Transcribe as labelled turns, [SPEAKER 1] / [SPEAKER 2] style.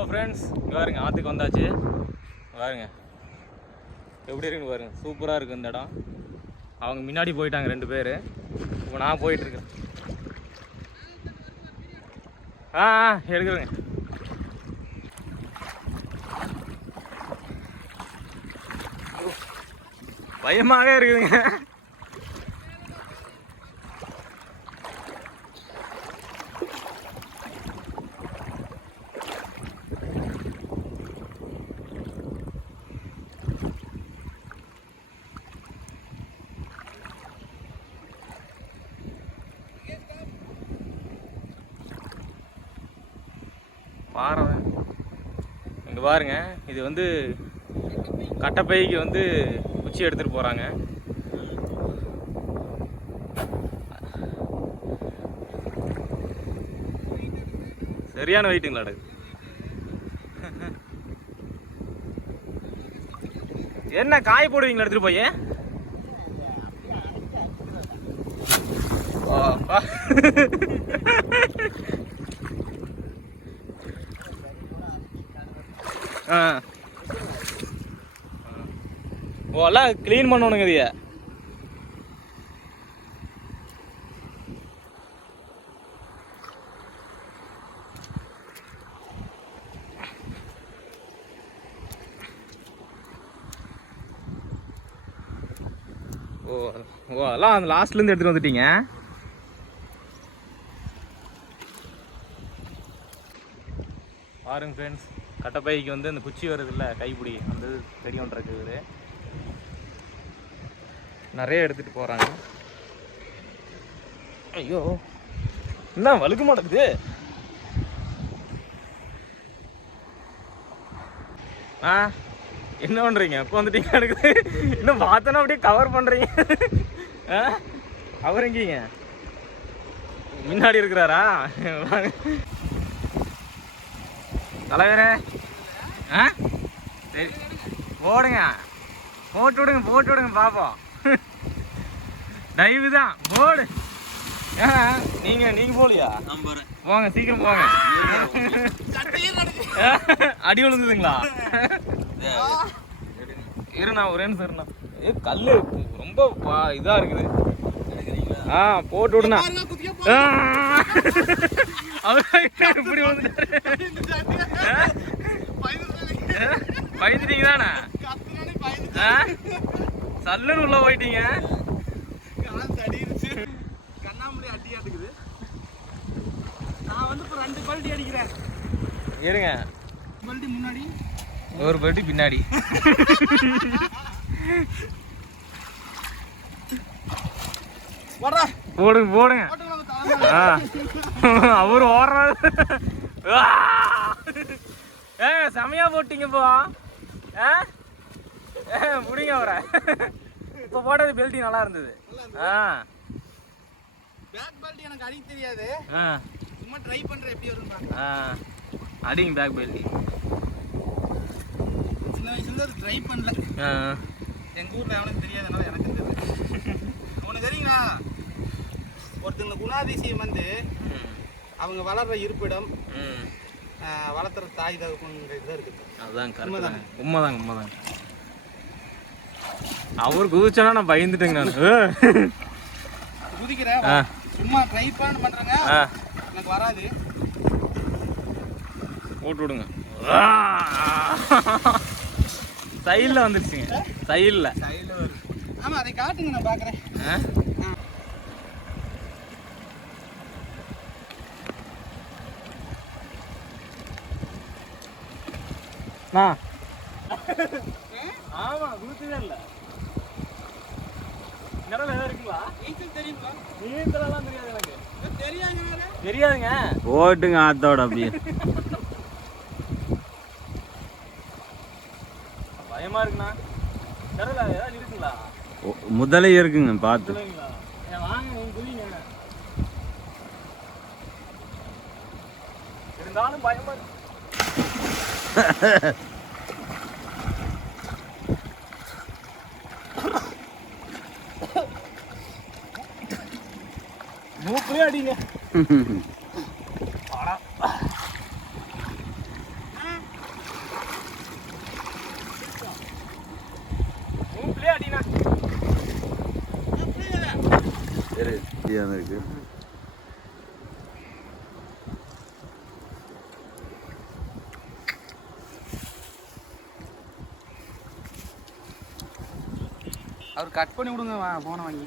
[SPEAKER 1] Hello friends இங்கே பாருங்க ஆற்றுக்கு வந்தாச்சு. வாருங்க பாருங்க. எப்படி இருக்குன்னு பாருங்க. சூப்பராக இருக்குது இந்த இடம். அவங்க முன்னாடி போயிட்டாங்க ரெண்டு பேர். இப்போ நான் போயிட்டுருக்கேன். ஆ ஆ எடுக்கிறேங்க. பயமாகவே இருக்குதுங்க. பாறை இங்கே பாருங்க இது வந்து கட்டப்பைக்கு வந்து குச்சி எடுத்துகிட்டு போகிறாங்க சரியான வெயிட்டுங்களா அது என்ன காய போடுவீங்களா எடுத்துட்டு போய் ஓ, ஆ. ஓ எல்லாம் க்ளீன் பண்ணணுங்க இதைய. ஓ ஓ எல்லாம் அந்த லாஸ்ட்லேருந்து எடுத்துகிட்டு வந்துட்டீங்க? பாருங்க ஃப்ரெண்ட்ஸ் கட்டப்பைக்கு வந்து அந்த குச்சி வருதுல்ல கைப்பிடி அந்த இது தெரியும்ன்றது இவரு. நிறைய எடுத்துட்டு போகிறாங்க ஐயோ என்ன வழுக்க மாட்டேங்குது ஆ என்ன பண்ணுறீங்க இப்போ வந்துட்டீங்க எனக்கு. இன்னும் பார்த்தோன்னா அப்படியே கவர் பண்ணுறீங்க ஆ அவர் எங்கீங்க? முன்னாடி இருக்கிறாரா? வாங்க. தலைவரே. ஆ? சரி. போடுங்க. போட்டு விடுங்க போட்டு விடுங்க பாப்போம். டைவு தான். போடு. நீங்க நீங்க போலியா? போங்க சீக்கிரம் போங்க. அடி விழுந்ததுங்களா? இருண்ணா ஒரே நிமிஷம் இருண்ணா. ஏ கல்லு ரொம்ப பா- இதா இருக்குது. ஆ போட்டு விடுண்ணா. இப்படி வந்துட்டாரு? பயந்துட்டீங்க தானே சல்லுன்னு உள்ள போயிட்டீங்க.
[SPEAKER 2] கண்ணாமூடி அடி அடிக்குது நான் வந்து இப்போ ரெண்டு பல்டி அடிக்கிறேன்
[SPEAKER 1] இருங்க.
[SPEAKER 2] பல்டி முன்னாடி
[SPEAKER 1] ஒரு பட்டி பின்னாடி. போடுங்க போடுங்க. அவர் ஓடுறாரு. ஏ செமையா போட்டீங்க முடிங்க அவரை. இப்போ போட்டது பெல்ட்டி நல்லா இருந்தது. ஆ.
[SPEAKER 2] பேக் பல்டி எனக்கு அடிக்க தெரியாது.
[SPEAKER 1] ஆ.
[SPEAKER 2] சும்மா ட்ரை பண்றேன் எப்படி பாக்க
[SPEAKER 1] ஆ. அடிங்க பேக் பெல்ட்டி
[SPEAKER 2] சின்ன வயசுல இருந்து ட்ரை பண்ணல.
[SPEAKER 1] ஆ.
[SPEAKER 2] எங்க ஊர்ல எவனுக்கு தெரியாதனால எனக்கு தெரியுது. உனக்கு தெரியுங்களா? ஒருத்தங்க குணாதிசயம் வந்து. அவங்க வளர்ற இருப்பிடம் வளர்த்துற தாய் தகப்பன்ற இதுதான் இருக்குது.
[SPEAKER 1] கரெக்ட்
[SPEAKER 2] உண்மைதானே?
[SPEAKER 1] உண்மைதாங்க உண்மைதாங்க. அவர் குதிச்சோன்னா நான் பயந்துட்டேங்க நான்.
[SPEAKER 2] குதிக்கிறேன்.
[SPEAKER 1] ஆ.
[SPEAKER 2] சும்மா ட்ரை பண்ண பண்றேங்க.
[SPEAKER 1] ஆ.
[SPEAKER 2] எனக்கு வராது.
[SPEAKER 1] போட்டு விடுங்க. சைடில் வந்துருச்சுங்க. சைடில்.
[SPEAKER 2] கையில் வருது. ஆமா அதை காட்டுங்க நான் பாக்குறேன்.
[SPEAKER 1] ஆமா குதிச்சதே இல்லை. கடல ஏதாவது இருக்குங்களா?
[SPEAKER 2] நீச்சல் தெரியுங்களா?
[SPEAKER 1] நீந்தலாம் தெரியாது எனக்கு.
[SPEAKER 2] தெரியாங்க
[SPEAKER 1] தெரியாதுங்க
[SPEAKER 3] போட்டுங்க ஆத்தோட அப்படியே.
[SPEAKER 1] பயமா இருக்குண்ணா. கடல ஏதாவது இருக்குங்களா?
[SPEAKER 3] முதலே இருக்குங்க பார்த்து.
[SPEAKER 1] வாங்க நீங்க குதிங்க இருந்தாலும் பயமா இருக்கு. மூக்குலே அடிங்க.
[SPEAKER 3] மூக்குலே அடினா இருக்கு.
[SPEAKER 2] அவர் கட் பண்ணி விடுங்க போனை போன வாங்கி